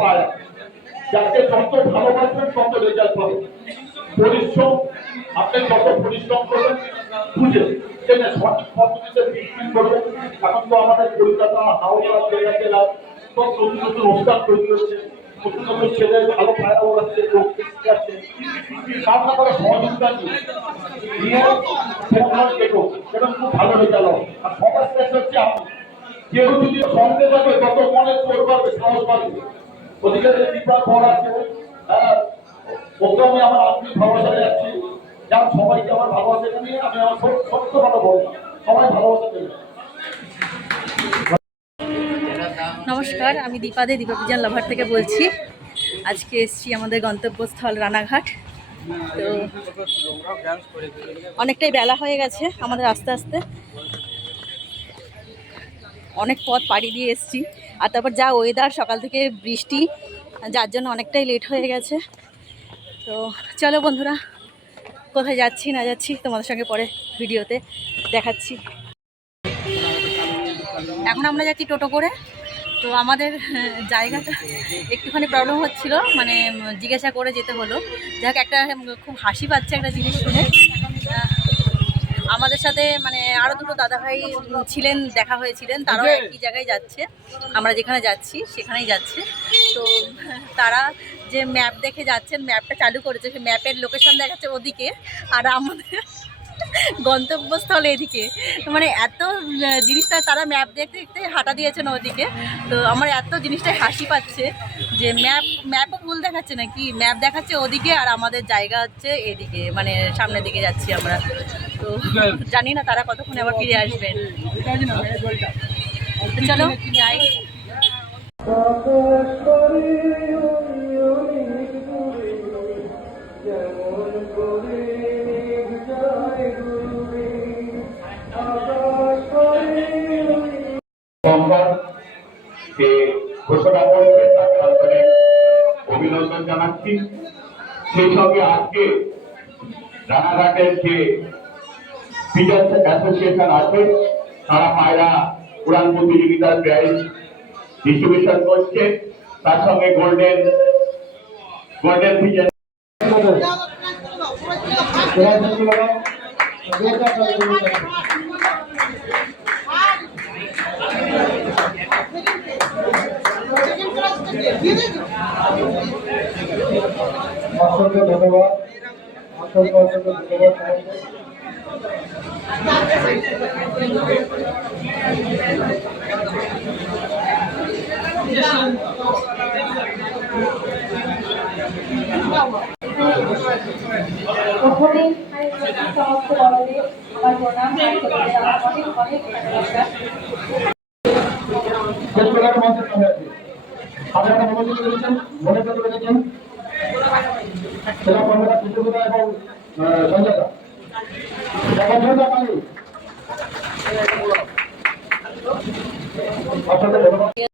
পায়। যাকে যত ভালোবাসবেন তত রেজাল্ট পাবে। পরিশ্রম, আপনি যত পরিশ্রম করবেন বুঝে সেটা সঠিক পদ্ধতিতে বিক্রি করবেন। এখন তো আমাদের কলকাতা, হাওড়া, জেলা সব নতুন নতুন অনুষ্ঠান তৈরি হচ্ছে, নতুন নতুন ছেলে ভালো পায়রা ওড়াচ্ছে, লোক শিখতে যাচ্ছে, তার ব্যাপারে সহযোগিতা নিয়ে সেটা খুব ভালো রেজাল্ট হবে। আর সবার শেষ হচ্ছে আপনি কেউ যদি সঙ্গে থাকে তত মনে জোর পাবে, সাহস পাবে। ওদিকে দীপার ঘর আছে, ওকে আমি আমার আত্মীয় ভালোবাসা যাচ্ছি, যেমন সবাইকে আমার ভালোবাসা নিয়ে আমি আমার সত্য কথা বললাম, সবাই ভালোবাসা দেবে। নমস্কার, আমি দীপা বিজান লাভার থেকে বলছি। আজকে এসেছি আমাদের গন্তব্যস্থল রানাঘাট। তো অনেকটাই বেলা হয়ে গেছে আমাদের, আস্তে আস্তে অনেক পথ পাড়ি দিয়ে এসেছি। আর তারপর যা ওয়েদার, সকাল থেকে বৃষ্টি, যার জন্য অনেকটাই লেট হয়ে গেছে। তো চলো বন্ধুরা, কোথায় যাচ্ছি না যাচ্ছি তোমাদের সঙ্গে পরে ভিডিওতে দেখাচ্ছি। এখন আমরা যাচ্ছি টোটো করে। তো আমাদের জায়গাটা একটুখানি প্রবলেম হচ্ছিল, মানে জিজ্ঞাসা করে যেতে হলো। যাক, একটা খুব হাসি পাচ্ছে একটা জিনিস শুনে। আমাদের সাথে মানে আরও দুটো দাদাভাই ছিলেন, দেখা হয়েছিলেন, তারাও একই জায়গায় যাচ্ছে, আমরা যেখানে যাচ্ছি সেখানেই যাচ্ছে। তো তারা যে ম্যাপ দেখে যাচ্ছেন, ম্যাপটা চালু করেছে, সেই ম্যাপের লোকেশন দেখাচ্ছে ওদিকে, আর আমাদের গন্তব্যস্থল এদিকে। মানে এত জিনিসটা তারা ম্যাপ দেখতে দেখতে হাঁটা দিয়েছেন ওদিকে। তো আমার এত জিনিসটাই হাসি পাচ্ছে যে ম্যাপও ভুল দেখাচ্ছে নাকি, ম্যাপ দেখাচ্ছে ওদিকে আর আমাদের জায়গা হচ্ছে এদিকে, মানে সামনের দিকে যাচ্ছি আমরা। তো জানি না তারা কতক্ষণে আবার ফিরে আসবেন। চলো যাই। ঘোষণা করছে তাকে আসলে অভিনন্দন জানাচ্ছি। সেই সঙ্গে আজকে রানাঘাটের যে ফিডার্স অ্যাসোসিয়েশন আছে, তারা পায়রা উড়ান প্রতিযোগিতার প্রাইজ ডিস্ট্রিবিউশন করছে। তার সঙ্গে গোল্ডেন ফিডার অসংখ্য ধন্যবাদ, অসংখ্য ধন্যবাদ। সমস্ত বড়দের আমার প্রণাম, অনেক অনেক ভালোবাসা। মনে করতে পেরেছেন সেরা কর্মীরা চিত্রকূটা এবং সঞ্জাতা অসংখ্য ধন্যবাদ।